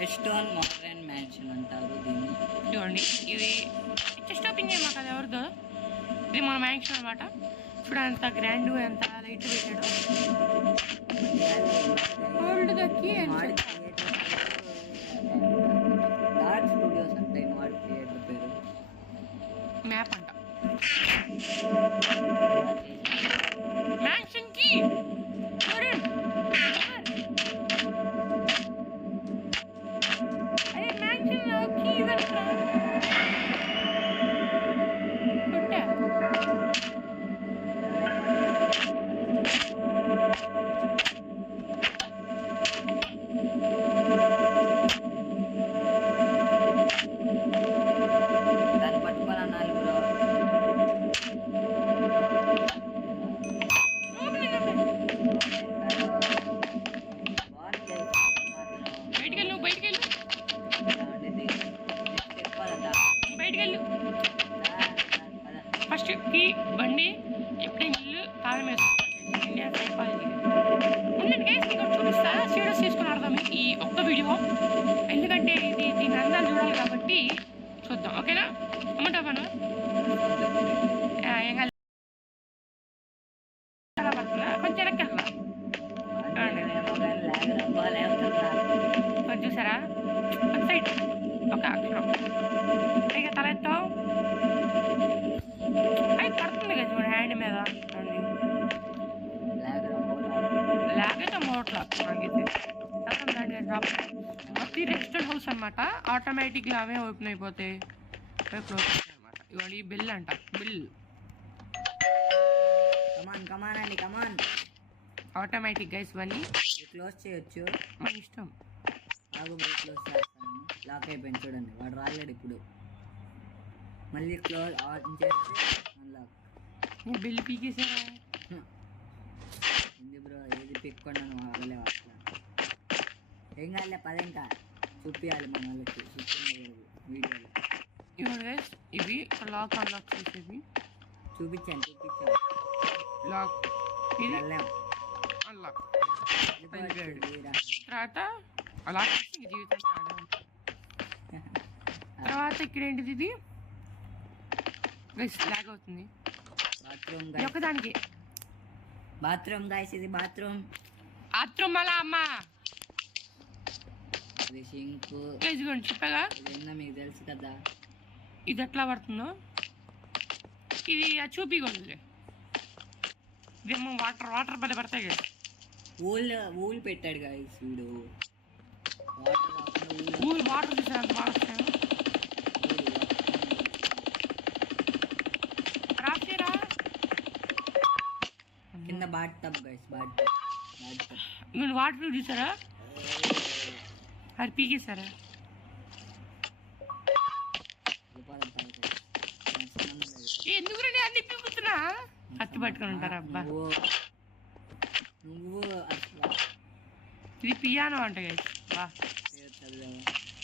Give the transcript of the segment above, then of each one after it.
Western modern mansion అంటారు దీన్ని. చూడండి ఇది జస్ట్ ఓపెన్ చేయమా కదా ఎవరిదో, ఇది మన మ్యాన్షన్ అనమాట. చూడండి ఎంత గ్రాండ్ ఎంత లైట్ పెట్టాడు. ఓల్డ్ దక్కి స్టూడియోస్ అంటే వాడి క్రియేటర్ పేరు మ్యాప్ అంట. మ్యాన్షన్ కి అరే మ్యాన్షన్ కి ఇదంతా ఫస్ట్ కి బండి ఎప్పుడైనా ఇల్లు తాళం వేసుకోవాలి. ఇండియా సైకాలజీ ఉండండి గైస్, మీకు చూపిస్తా. సీరియస్ చేసుకుని అర్థం ఈ ఒక్క వీడియో, ఎందుకంటే ఇది దీని అందాలు చూడాలి కాబట్టి చూద్దాం. ఓకేనా అమ్మంటా మనం కొంచెం వెనక్కి కొంచెం చూసారా సైడ్ ఒక అక్షరం ఇక తల ఎత్తాం అది పడుతుంది కదా చూడండి హ్యాండ్ మీద. లేకైతే మోట్ల మొత్తం రెజిస్టర్డ్ హౌస్ అనమాట. ఆటోమేటిక్గా అవే ఓపెన్ అయిపోతాయి, క్లోజ్ అవుతాయి అనమాట. ఇవాళ ఈ బిల్ అంట, బిల్ ఆటోమేటిక్ గైస్ ఇవన్నీ క్లోజ్ చేయొచ్చు, మన ఇష్టం. క్లోజ్ చేస్తాను. లాక్ అయిపోయింది చూడండి, వాడు రాలేడు ఇప్పుడు. మళ్ళీ క్లోజ్ ఆన్ చేస్తే అన్లాక్. నేను బిల్ పీకేసారా ఉంది బ్రో, ఏది పిక్కొన్నాను ఆగలే అట్లా. ఏం కాలే పదేంకా చూపించాలి మన వాళ్ళకి వీడియోలో. ఇవ్వండి గైస్, ఇవి లాక్ అన్లాక్ చేసేవి చూపించాను. లాక్ ఇది అన్లాక్ తర్వాత అలా జీవితం తర్వాత ఇక్కడ ఏంటిది, ఇది గైస్ లాగ్ అవుతుంది. ఒకదానికి బాత్రూమ్ గైస్, ఇది బాత్రూమ్. బాత్రూమ్ అలా అమ్మా ఇది సింక్. ఇదిగోండి చెప్పగా, ఇదేందో మీకు తెలుసు కదా. ఇది ఎట్లా పడుతుందో ఇది చూపిగొంది. ఇదేమో వాటర్ పడి పడతాయి కదా. ఊల్ పెట్టాడు గైస్ వీడు. వాటర్ చూసారు అంత బాగా వచ్చాను. కింద బాట్ టబ్ గైస్, బాట్ మీరు వాటర్ చూసారా, అది పీకేసారా. ఎందుకు అన్ని పీకుతున్నా కత్తి పట్టుకొని ఉంటారా అబ్బా. నువ్వు ఇది పియానో అంట గైస్.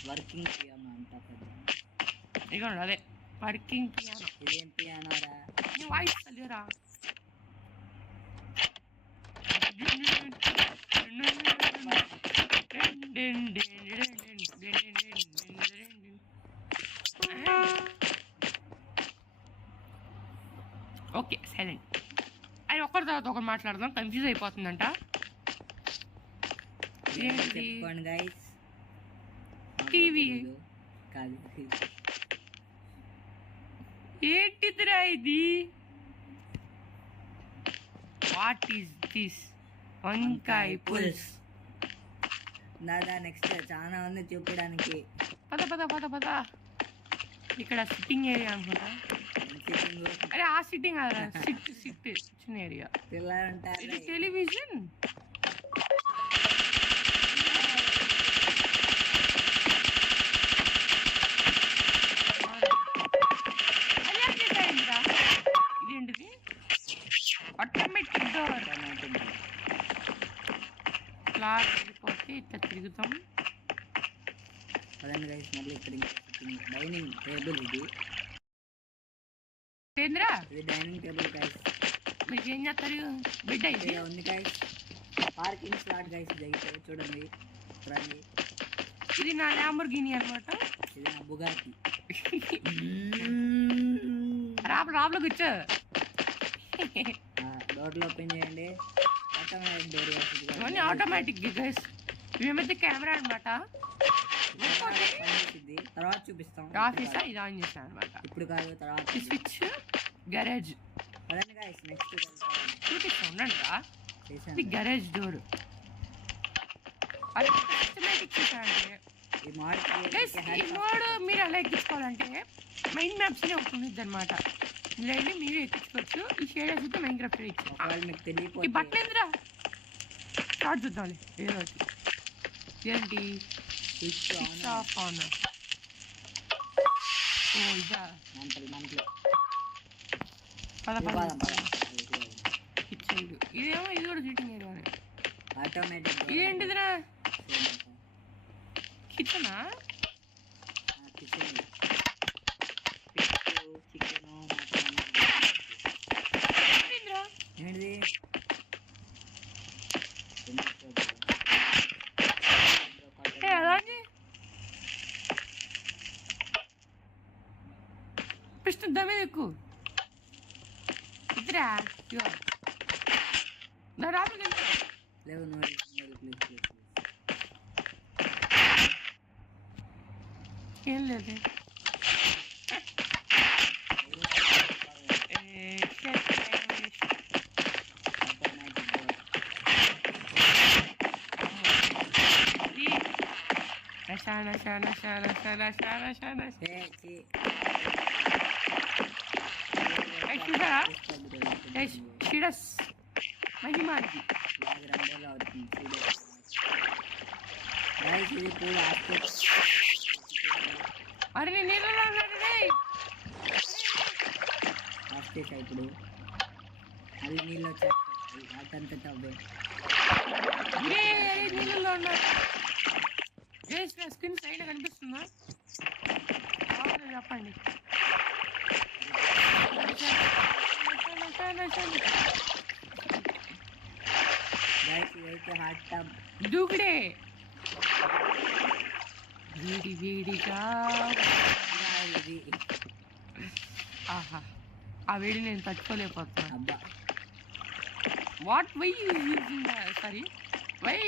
వర్కింగ్ పియానో అంట. ఇదిగోండి అదే వర్కింగ్ పియానో. ఇదేం పియానో రా, నీ వాయిస్ తెలియరా. Okay silent. అది ఒకరి తర్వాత ఒకరు మాట్లాడదాం, కన్ఫ్యూజ్ అయిపోతుందంట. టీవీ ఏంటిదిరా ఇది, వాట్ ఈస్ దిస్, వంకాయ పులుసు. దాదా నెక్స్ట్ చాలా ఉంది చూపించడానికి. పద పద పద పద. ఇక్కడ సిట్టింగ్ ఏరియా అనుకుంటా. అరే ఆ సిట్టింగ్ కాదురా, సిట్ చిన్న ఏరియా. ఇది టెలివిజన్. ఇదేంటిది, ఆటోమేటిక్ డోర్. క్లాక్ వెళ్ళిపోతే ఇట్లా తిరుగుతాం. అదండి గైస్, మళ్ళీ ఇక్కడ డైనింగ్ టేబుల్. ఇది డైనింగ్ టేబుల్ గైస్. మీకు ఏం చేస్తారు, బెడ్ అయితే ఉంది గైస్. పార్కింగ్ స్లాట్ గైస్, అయితే చూడండి రండి. ఇది నా ల్యాంబోర్గిని అన్నమాట. ఇది నా బుగాటి. రాపులో కూర్చో. డోర్లు ఓపెన్ చేయండి. ఆటోమేటిక్ డోర్ ఇవన్నీ ఆటోమేటిక్ గైస్. ఇవేమైతే కెమెరా అనమాట. తర్వాత చూపిస్తాం. ఆఫీసా ఇది ఆన్ చేస్తాను అనమాట. ఇప్పుడు కాదు, తర్వాత స్విచ్ గరేజ్ నెక్స్ట్ చూపిస్తా ఉండండి రా. ఇది చేశాను. Garage door. అది సిస్టమేటిక్ చేశానంటే ఈ మోడ్ ఈ మోడ్ మీరు ఎలా ఎక్కించుకోవాలంటే మైండ్ మ్యాప్స్ అనే ఒకటి ఉంది అనమాట. లేదంటే మీరు ఎక్కించుకోవచ్చు. ఈ షేడర్స్ అయితే మైండ్ క్రాఫ్ట్ ఇచ్చారు. ఒకవేళ మీకు ఈ తెలియకపోతే బట్టలు ఎందురా స్టార్ట్ చూద్దాంలే ఏదో ఒకటి. ఏంటి స్విచ్ స్విచ్ ఆఫ్ ఆన్. ఓ ఇదా మంటలు పద కిచెన్. ఇదేమో ఇది కూడా సీటింగ్ ఏరియానే. ఆటోమేటిక్ ఇదేంటిదిరా కిచెనా? కిచెన్ చికెన్ ఏంటిదిరా? ఏంటిది? అలాగే పిస్టన్ దమే ఎక్కువ ఇద్దరా ఇగో నా రాత్రి లేవు ప్లీజ్ ఏం లేదు. మహిమానికి అరే నేను నీళ్ళలో ఇప్పుడు అది నీళ్ళు వచ్చేస్తాయి అటంతటా అవే. నీళ్ళలో ఉన్నా స్క్రీన్ సైడ్ కనిపిస్తుందా? చెప్పండి. దూకుడే వేడిగా. ఆహా ఆ వేడి నేను తట్టుకోలేకపోతున్నా. అబ్బా what why using sorry why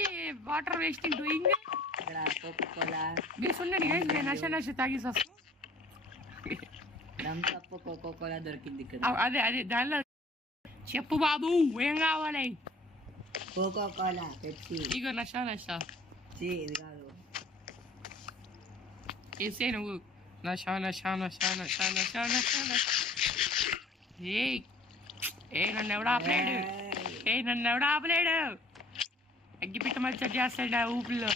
water wasting doing ఇక్కడ కోకోకోలా మీరు సున్నది గైస్. నేను నష తాగేసి వస్తాను. థమ్స్ అప్ కోకోకోలా దొరికింది ఇక్కడ. అదే దానిలో చెప్పు బాబు ఏం కావాలి? Coca Cola Pepsi. ఇగో నష ఇది కాదు ఏసే నువ్వు. నష ఏ నన్ను ఎవడా ఆపలేడు. అగ్గిపిట్ట మధ్య చేస్తాడు ఊపిలో.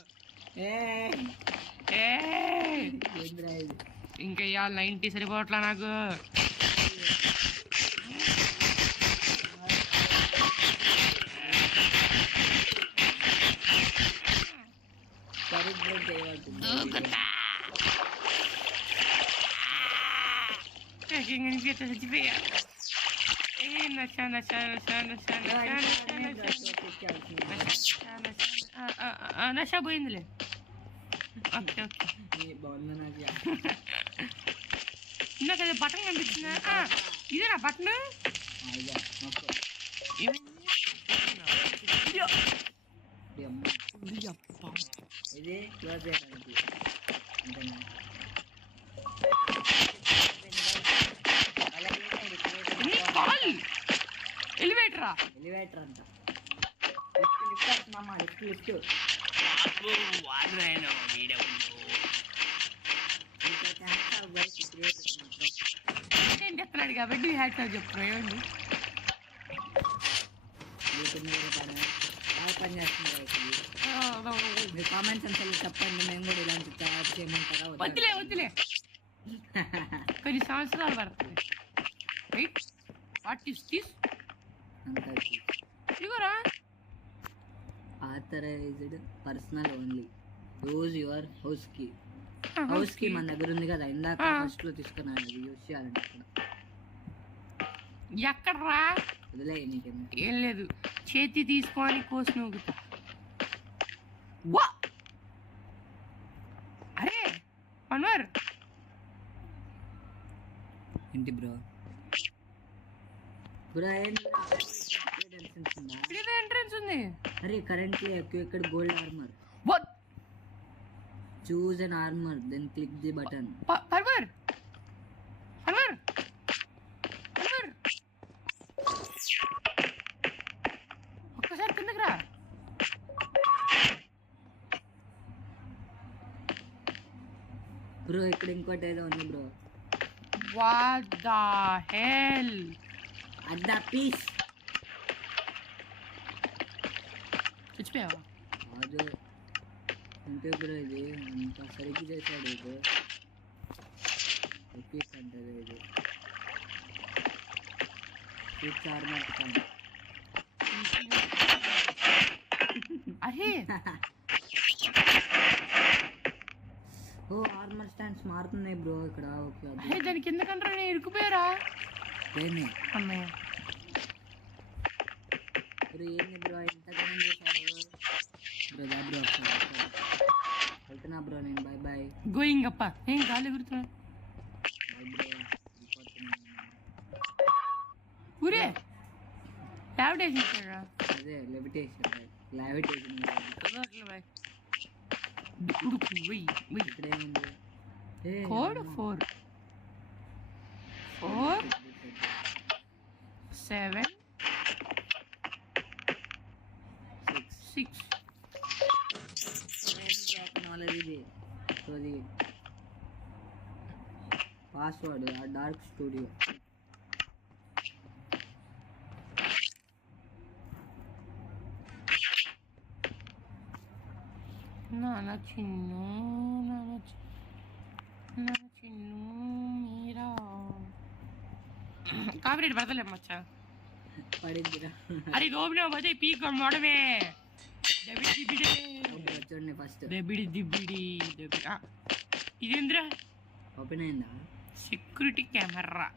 ఇంకా ఇవాళ 90 సరిపోవట్లా నాకు. చచ్చిపోయా. నష పోయిందిలే. ఓకే ఇందాక అదే బటన్ కనిపించిందా? ఇదేనా బటన్? ఇది క్లోజ్ చేయడానికి ఎలివేటరా? ఎలివేటర్ అంట. లిఫ్ట్ నేను చెప్తున్నాడు కాబట్టి హ్యాక్ చెప్తున్నా. ఏమండి పని చేస్తుంది. మీరు కామెంట్స్ అంతా చెప్పండి. మేము కూడా ఇలాంటి తయారు చేయమంటారా? వద్దులే కొన్ని సంవత్సరాలు పడుతుంది. Right what is this? ఇదిగోరా authorized personnel only use your house key. House key మన దగ్గర ఉంది కదా, ఇందాక ఫస్ట్ లో తీసుకున్నాను. అది యూజ్ చేయాలంటే ఎక్కడరా? వదిలే నీకేమో. ఏం లేదు, చేతి తీసుకొని కోసి నూగుతా. అన్వర్ ఏంటి బ్రో బ్రో ఏంటి ఎంట్రన్స్ ఉంది. అరే కరెంట్లీ ఎక్కడ gold armour what choose an armour then click the button. Anwar Anwar Anwar ఒక్కసారి కిందకి రా. బ్రో ఇక్కడ ఇంకోటి ఏదో ఉంది bro. What the hell at the piece చచ్చిపోయావా? కాదు అంటే బ్రో ఇది అంత సరిగ్గా చేశాడు ఇది పీస్ అంటారు ఇది పీస్ ఆర్మర్ స్టాండ్. అరే ఓ ఆర్మర్ స్టాండ్స్ మారుతున్నాయి బ్రో ఇక్కడ. ఓకే అరే దాని కింద కంటే నేను ఇరుకుపోయారా దేన్ని అన్నయ్య. బ్రో ఏంది బ్రో ఇంతగానం చేశాడు బ్రో. దా బ్రో వెళ్తున్నా బ్రో నేను. బాయ్ బాయ్ గోయింగ్ అప్ప ఏం గాలి ఎగురుతున్నా బాయ్ బ్రో. ఊరే లావిటేషన్ ఇచ్చారా? అదే లావిటేషన్ ఉడుకు వెయ్యి వెయ్యి. ఇక్కడ ఏముంది కోడ్ 4 4 7 6 ఇది సారీ పాస్వర్డ్ ఆ డార్క్ స్టూడియో. నాన్న చిన్ను మీరా కాపరేట్ పడతలే మచ్చా పడిందిరా. అరే గోబినా పోతే పీక్ మోడమే చూడండి ఫస్ట్ దెబ్బిడి దిబ్బిడి ఇదేంద్రా ఓపెన్ అయిందా? Security camera.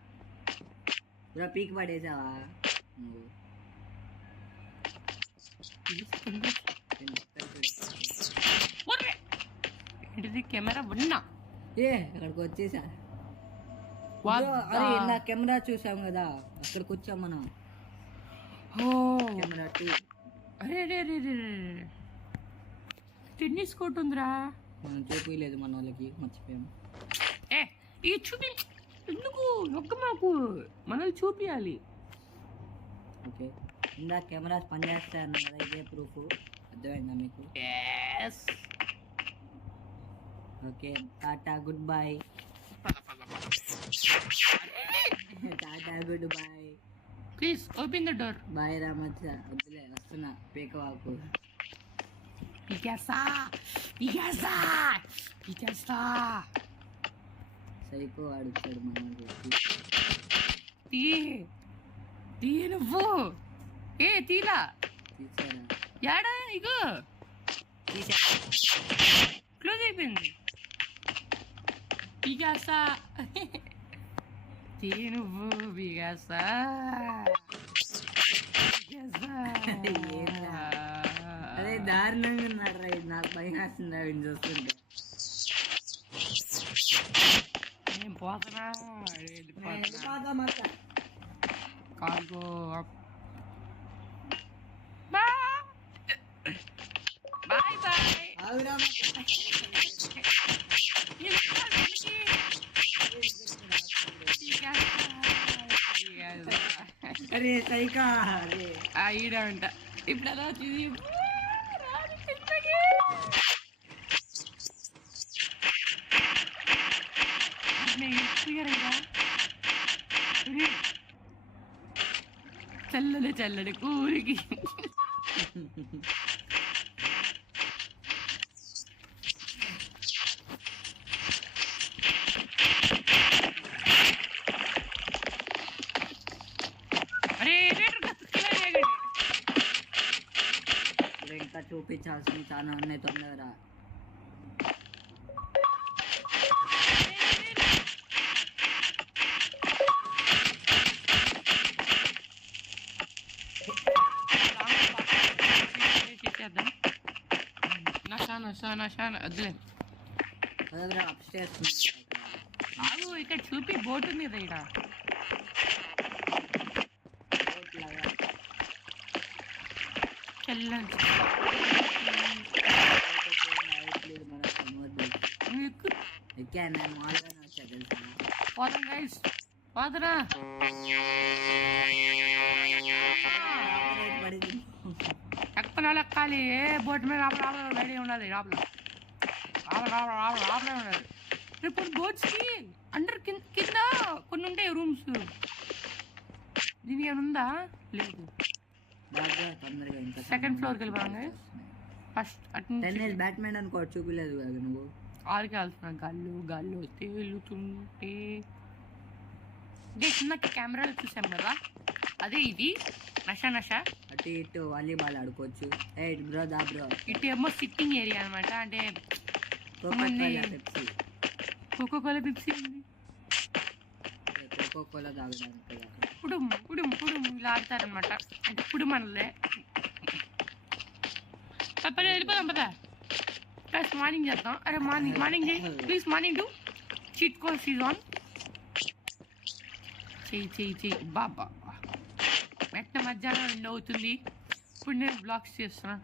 ఇలా పీక్ పడేసావా నువ్వు? ఏంటిది కెమెరా ఉన్నా అక్కడికి వచ్చేసా. What అరే the- ఇలా కెమెరా చూసాం కదా అక్కడికి వచ్చాం మనం. కెమెరా 2 అరే అరే అరే అరే టెన్నిస్ కోర్ట్ ఉందిరా. మనం చూపించలేదు మన వాళ్ళకి, మర్చిపోయాం. ఏ ఇది చూపి ఎందుకు ఒక్క మాకు మనల్ని చూపించాలి. ఓకే ఇందా కెమెరాస్ పనిచేస్తాయి అన్న కదా, ఇదే ప్రూఫ్. అర్థమైందా మీకు? Okay tata goodbye. Tata goodbye. Please open the door. Bye రామచ్చ. వద్దులే వస్తున్నా పీకవాకు. సైకో ఆడుతాడు మన తీ నువ్వు ఏ తీలా తీసారా? యాడా ఇగో క్లోజ్ అయిపోయింది. బిగాసా తీ నువ్వు బిగాసా అదే దారుణంగా ఉన్నాడు రా. ఇది నాకు భయం వేస్తుంది అవి చూస్తుంటే. నేను పోతున్నా కాల్గో బాయ్ బాయ్. అరే సైకా అరే ఈడ అంట ఇప్పుడు అలా వచ్చింది. చల్లడి చల్లడి కూరికి ఇంకా చూపించాల్సింది చాలా ఉన్నాయి. తొందరగా నషా వద్దులే. బ్రో అప్స్టేర్స్ ఆగు ఇక్కడ చూపి బోట్ ఉంది కదా ఇక్కడ చెల్లండి పోతాం గైస్ పోతరా ఎక్కనాలు ఎక్కాలి ఏ బోట్ మీద రాపల రెడీ ఉండాలి రాపల ఉండాలి ఇప్పుడు బోట్స్కి అండర్ కింద కొన్ని ఉంటాయి రూమ్స్ దీని ఏమైనా ఉందా లేదు సెకండ్ ఫ్లోర్కి వెళ్ళిపోయాం ఫస్ట్ అటు బ్యాట్మెన్ అనుకో చూపిలేదు కదా నువ్వు ఆడికి వెళ్తున్నా గాల్లో తేలుతుంటే చిన్నకి కెమెరాలో చూసాం కదా అదే ఇది నష అటు ఇటు వాలీబాల్ ఆడుకోవచ్చు బ్రో దా బ్రో ఇటు ఏమో సిట్టింగ్ ఏరియా అనమాట అంటే కోకోకోలా పెప్సీ ఉంది కోకోకోలా తాగడానికి పుడుం ఇలా ఆడతారనమాట అంటే పుడుం అనలే తప్పని వెళ్ళిపోదాం పదా ప్లస్ మార్నింగ్ చేద్దాం అరే మార్నింగ్ చేయి please morning do cheat coal season చెయ్యి బాబా మెట్ట మధ్యాహ్నం 2 అవుతుంది ఇప్పుడు నేను బ్లాగ్స్ చేస్తున్నా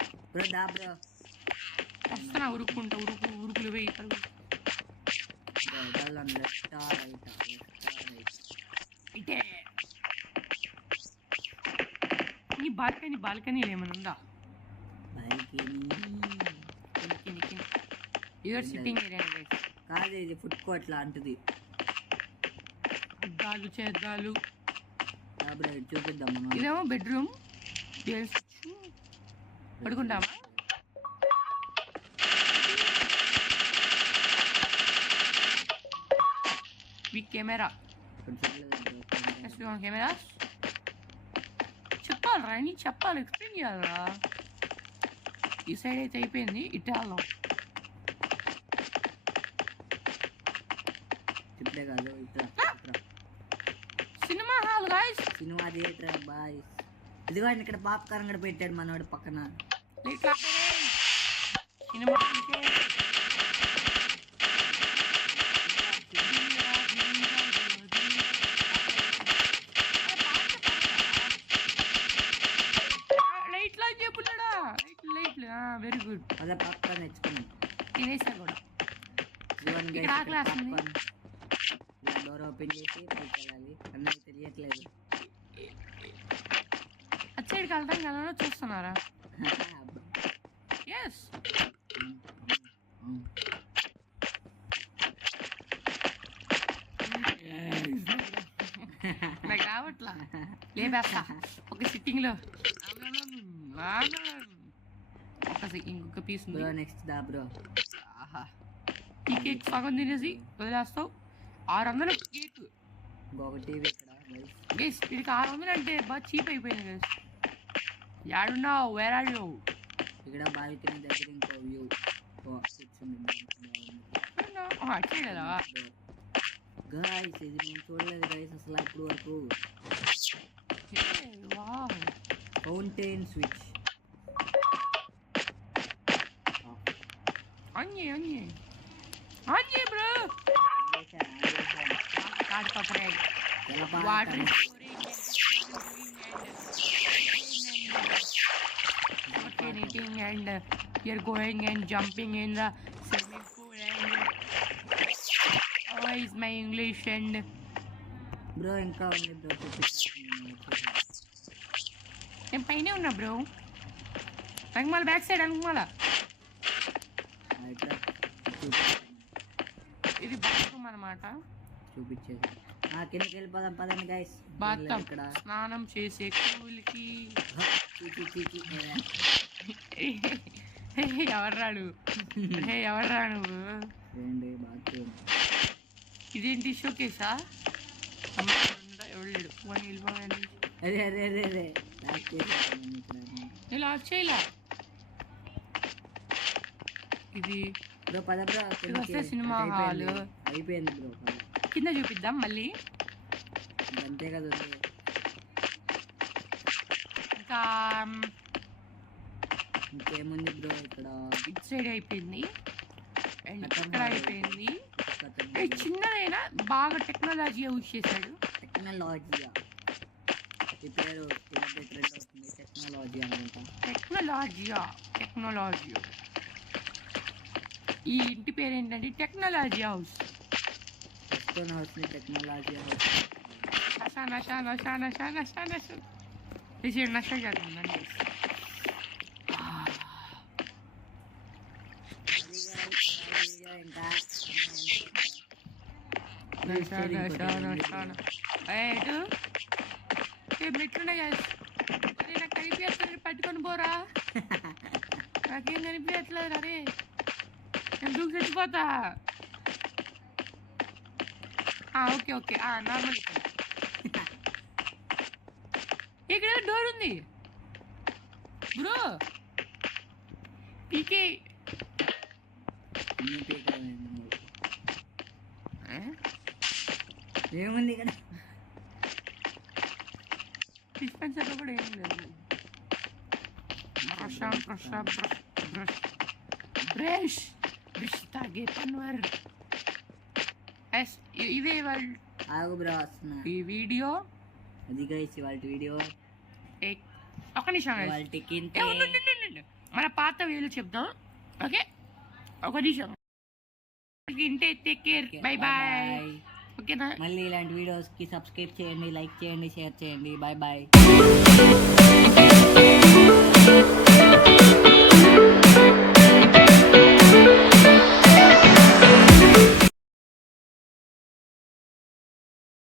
వస్తున్నా ఉరుకులు వేయి ఇటే నీ బాల్కనీ ఏమైనా ఉందా యువర్ సిట్టింగ్ ఏరియా కాదు ఇది ఫుడ్ కోర్ట్ లాంటిది అద్దాలు చేద్దాలు చూపిద్దాం ఇదేమో బెడ్రూమ్ పడుకుంటామా కెమెరా చెప్పాలరా నీకు చెప్పాలి ఎక్స్ప్లెయిన్ చేయాలరా ఈ సైడ్ అయితే అయిపోయింది ఇటు వెళ్దాం ఇప్పుడే కాదు cinema hall guys cinema theatre boy ఇదిగో ఇక్కడ పాప్కార్న్ కూడా పెట్టాడు మనోడు పక్కన సినిమా లైట్లా చెప్పులేడా లైట్లు వెరీ గుడ్ అదే పాప్కార్న్ తెచ్చుకున్నాం తినేసా కూడా డోర్ ఓపెన్ చేసి వెళ్ళాలి అన్నది తెలియట్లేదు అచ్చడికి వెళ్తాం కదా చూస్తున్నారా ఎస్ నాకు రావట్లా లేపేస్తా ఒక సిట్టింగ్ లో ఇంకొక పీస్ నెక్స్ట్ దా బ్రో ఈ కేక్ సగం తినేసి వదిలేస్తావు 600 కేక్ గైస్ ఇది 600 అంటే బాగా చీప్ అయిపోయింది గైస్ యాడున్నావు వేర్ ఆర్ యు ఇక్కడ బాల్కనీ దగ్గర ఇంకో వ్యూ అట్లేదా గైస్ ఇది నేను చూడలేదు గైస్ అసలు ఇప్పుడు వరకు wow fountain switch Anye bro. Card papre. Water eating and you're going and jumping in the swimming pool and how is my English and bro inka undi bro నేను పైనే ఉన్నా bro రంగమాల back side అనుకుమాల ఇది bathroom అన్నమాట చూపించేది కిందకి వెళ్ళిపోదాం పదండి guys bathroom ఇక్కడ స్నానం చేసే కూలికి ఎవర్రాడు ఎవర్రా నువ్వు బాత్రూమ్ ఇదేంటి షోకేసా ఎవరు వెళ్ళిపోయాడు అరే ఇలా వచ్చేలా ఇది బ్రో పద బ్రో వస్తే సినిమా హాల్ అయిపోయింది బ్రో కింద చూపిద్దాం మళ్ళీ అంతే కదా ఇంకా ఇంకేముంది బ్రో ఇక్కడ ఇటు సైడ్ అయిపోయింది అండ్ ఇక్కడ అయిపోయింది. చిన్నదైనా బాగా టెక్నాలజీ యూజ్ చేశాడు. టెక్నాలజీ ఈ పేరు ట్రెండ్ అవుతుంది, టెక్నాలజీ అనుకుంటా. టెక్నాలజీ ఈ ఇంటి పేరు ఏంటంటే టెక్నాలజీ హౌస్. హౌస్ని టెక్నాలజీ హౌస్. నష చేద్దాం. మెట్లున్నాయి నాకు కనిపించట్లేదు, పట్టుకొని పోరా. నాకేం కనిపించట్లేదు. అరే ఎందుకు చచ్చిపోతా. Okay normal. ఇక్కడ డోర్ ఉంది బ్రో. పీకే ఏముంది ఇక్కడ? డిస్పెన్సర్లో కూడా ఏం లేదు. బ్రష్ తాగే పన్వర్. ఇదే ఆగు బ్రో వస్తున్నా. ఈ వీడియో అది గైస్ ఇవాళ వీడియో. ఒక నిమిషం మన పాత వీడియోలు చెప్దాం. ఓకే ఒక నిమిషం. ఇంటే టేక్ కేర్, బై బాయ్. ఓకేనా? మళ్ళీ ఇలాంటి వీడియోస్కి సబ్స్క్రైబ్ చేయండి, లైక్ చేయండి, షేర్ చేయండి. Bye bye.